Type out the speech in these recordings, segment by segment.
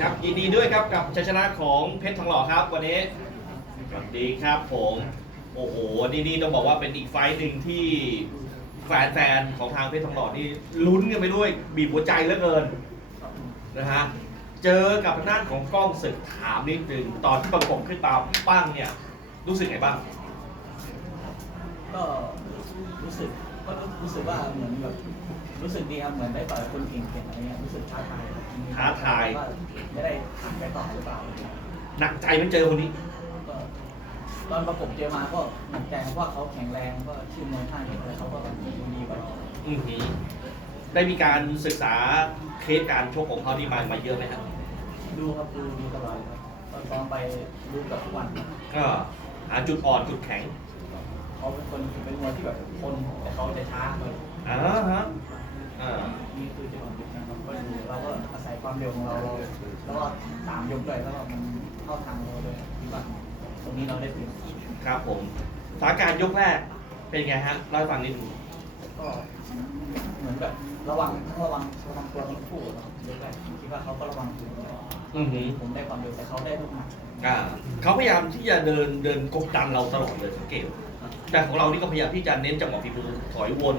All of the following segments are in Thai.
ครับยินดีด้วยครับกับชัยชนะของเพชรทองหล่อครับวันนี้สวัสดีครับผมโอ้โหนี่นี่ต้องบอกว่าเป็นอีกไฟต์หนึ่งที่แฟนๆของทางเพชรทองหล่อนี่ลุ้นกันไปด้วยบีบหัวใจเหลือเกินนะฮะเจอกับทางด้านของกล้องศึกถามนิดนึงตอนที่ประกบขึ้นมาปั้งเนี่ยรู้สึกไงบ้าง ก็รู้สึก ก็รู้สึกว่าเหมือนแบบรู้สึกดีครับเหมือนได้ต่อยคนเก่งๆอะไรเงี้ยรู้สึกท้าทายท้าทาย ว่าไม่ได้ผ่านไปต่อหรือเปล่าหนักใจมันเจอคนนี้ ก็ตอนประกบเจอมาก็หนักใจเพราะว่าเขาแข็งแรงก็ชื่อมวยท่านี้อะไรเขาก็ดูดีกว่าอือหือได้มีการศึกษาเคสการชกของเขาที่มามาเยอะไหมครับดูครับดูดูตลอดครับตอนซ้อมไปดูกับทุกวันครับก็หาจุดอ่อนจุดแข็ง เขาเป็นคนเป็นมวยที่แบบคนแต่เขาจะช้าเลยอ่าฮะอ่านี่คือจุดอ่อนจุดแข็งครับก็ดูเราก็อาศัยความเร็วของเราเราแล้วก็ตามยกด้วยแล้วก็มันเข้าทางเราด้วยคิดว่าตรงนี้เราได้เปรียบครับผมสถานการณ์ยกแรกเป็นไงฮะเล่าให้ฟังนิดนึงก็เหมือนกับระวังทั้งระวังระวังตัวทั้งคู่ครับยกแรกคิดว่าเขาก็ระวังตัวอือหือผมได้ความเร็วแต่เขาได้ลูกหนักอ่าเขาพยายามที่จะเดินเดินกดดันเราตลอดเลยสังเกต แต่ของเรานี่ก็พยายามที่จะเน้นจังหวะฝีมือถอยวน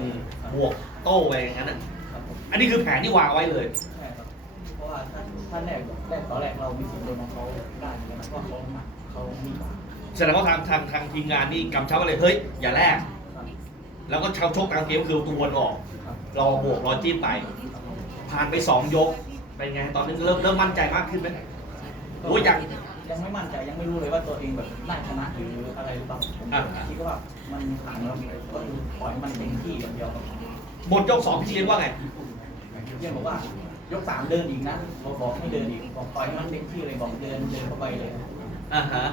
บวกโต้ไปอย่างนั้นนะครับผมอันนี้คือแผนที่วางไว้เลย ใช่ครับเพราะว่าถ้าถ้าแรกแรกตอนแรกเรามีสิทธิ์โดนของเขาได้อยู่แล้วนะเพราะเขาหนักเขามีกว่าแสดงว่าทางทางทางทีมงานนี่กำชับไว้เลยเฮ้ยอย่าแลกครับแล้วก็เชาชกกลางเกมคือตัววนออก ครับรอบวกรอจิ้มไป ผ่านไปสองยกเป็นไงตอนนี้เริ่มเริ่มมั่นใจมากขึ้นไหมโอ้ยยัง ยังไม่มั่นใจยังไม่รู้เลยว่าตัวเองแบบน่าชนะหรืออะไรหรือเปล่าผมอ่าคิดว่ามันผ่านแล้วก็คือปล่อยมันเต็มที่อย่างเดียวครับหมดยกสองพี่เลี้ยงว่าไงเรียกบอกว่ายกสามเดินอีกนะบอกบอกให้เดินอีกบอกปล่อยให้มันเต็มที่เลยบอกเดินเดินเข้าไปเลยอ่าฮะ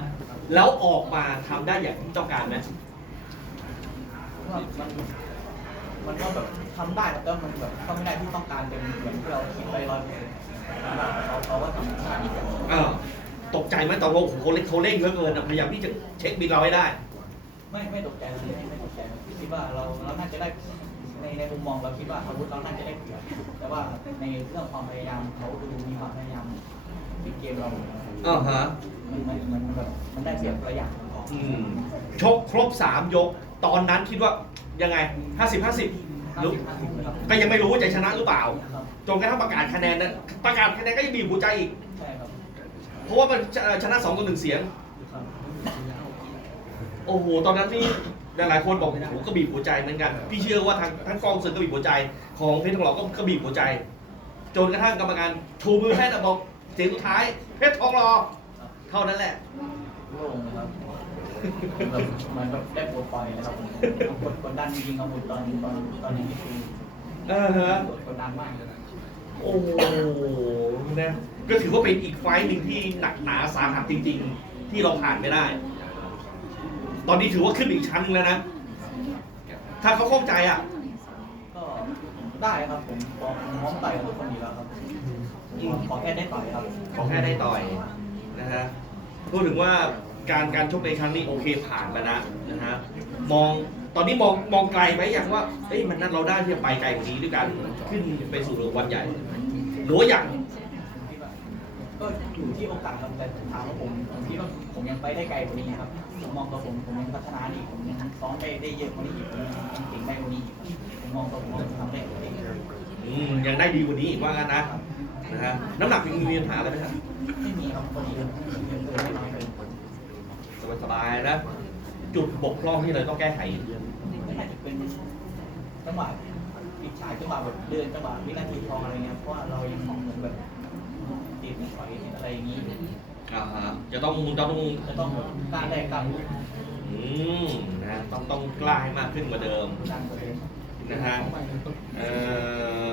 แล้วออกมาทำได้อย่างที่ต้องการไหมว่ามันมันก็แบบทำได้แต่มันแบบก็ไม่ได้ที่ต้องการเป็นเหมือนที่เราคิดไปร้อยเปอร์เซ็นต์เขาเขาว่าทำได้ดีกว่า เออตก ใจไหมตอนว่าโอ้โหเขาเล่นเขาเล่นเยอะเกินอะพยายามที่จะเช็คบินเราให้ได้ ไม่ไม่ตกใจเลยไม่ไม่ตกใจคิดว่าเราเราน่าจะได้ในในมุมมองเราคิดว่าอาวุธเราน่าจะได้เปรียบแต่ว่าในเรื่องความพยายามเขาดูมีความพยายามในเกมเราอ่าฮะ มันมันมันแบบมันได้เปรียบระยะของอืมชกครบสามยก ตอนนั้นคิดว่ายังไงห้าสิบห้าสิบห้าสิบห้าสิบนะครับก็ยังไม่รู้ว่าจะชนะหรือเปล่า ครับจนกระทั่งประกาศคะแนนนะประกาศคะแนนก็ยังบีบหัวใจอีกใช่ครับ เพราะว่ามันชชนะสองต่อหนึ่งเสียงครับโอ้โห ตอนนั้นนี่หลายๆคนบอกโอ้โหก็บีบหัวใจเหมือนกัน พี่เชื่อว่าทางทั้งกองศึกก็บีบหัวใจ ของเพชรทองหล่อก็ก็บีบหัวใจ จนกระทั่งกรรมการชูมือให้แต่บอกเสียงสุดท้าย เพชรทองหล่อเท่านั้นแหละโล่งนะครับแบบเหมันแบบได้ปลดปล่อยนะครับกดกดดันจริงๆครับผมตอนตอนตอนนี้นี่คือเออฮะกดกดดันมากเลยนะโอ้โห นะก็ถือว่าเป็นอีกไฟต์หนึ่งที่หนักหนาสาหัสจริง ๆ ที่เราผ่านไม่ได้ ตอนนี้ถือว่าขึ้นอีกชั้นหนึ่งแล้วนะ ถ้าเขาเข้าใจอะ ก็ได้ครับผมพร้อมพร้อมต่อยกับทุกคนอยู่แล้วครับขอแค่ได้ต่อยครับ ขอแค่ได้ต่อยนะฮะพูดถึงว่าการการชกในครั้งนี้โอเคผ่านแล้วนะนะฮะมองตอนนี้มองมองไกลไหมอย่างว่าเอ้ยมันนั่นเราได้ที่จะไปไกลกว่านี้ด้วยกันขึ้นไปสู่รางวัลใหญ่หรือว่าอย่างคิดว่า ก็อยู่ที่โอกาสครับแต่ถามว่าผมผมคิดว่าผมยังไปได้ไกลกว่านี้ครับผมมองตัวผมผมยังพัฒนาดีผมยังซ้อมได้ได้เยอะกว่านี้อีกผมยังเก่งได้กว่านี้อีกผมมองตัวผมว่าผมทำได้กว่านี้อืมยังได้ดีกว่านี้อีกว่างั้นนะนะฮะน้ำหนักมีมีปัญหาอะไรไหมครับไม่มีครับพอดีเลยยังเกินไม่น้อยเลยสบายๆนะ จุดบกพร่องที่เราต้องแก้ไขไม่น่าจะเป็นจังหวะปิดฉายจังหวะแบบเดินจังหวะวินาทีทองอะไรเงี้ยเพราะว่าเรายังมองเหมือนแบบ ติดถอยอะไรอย่างนี้อ่าฮะจะต้องจะต้องมุงจะต้องกล้ารแรกกล้ารลุกอืมนะต้องต้องกล้าให้มากขึ้นกว่าเดิมดันตัวเองนะฮะเอ่อ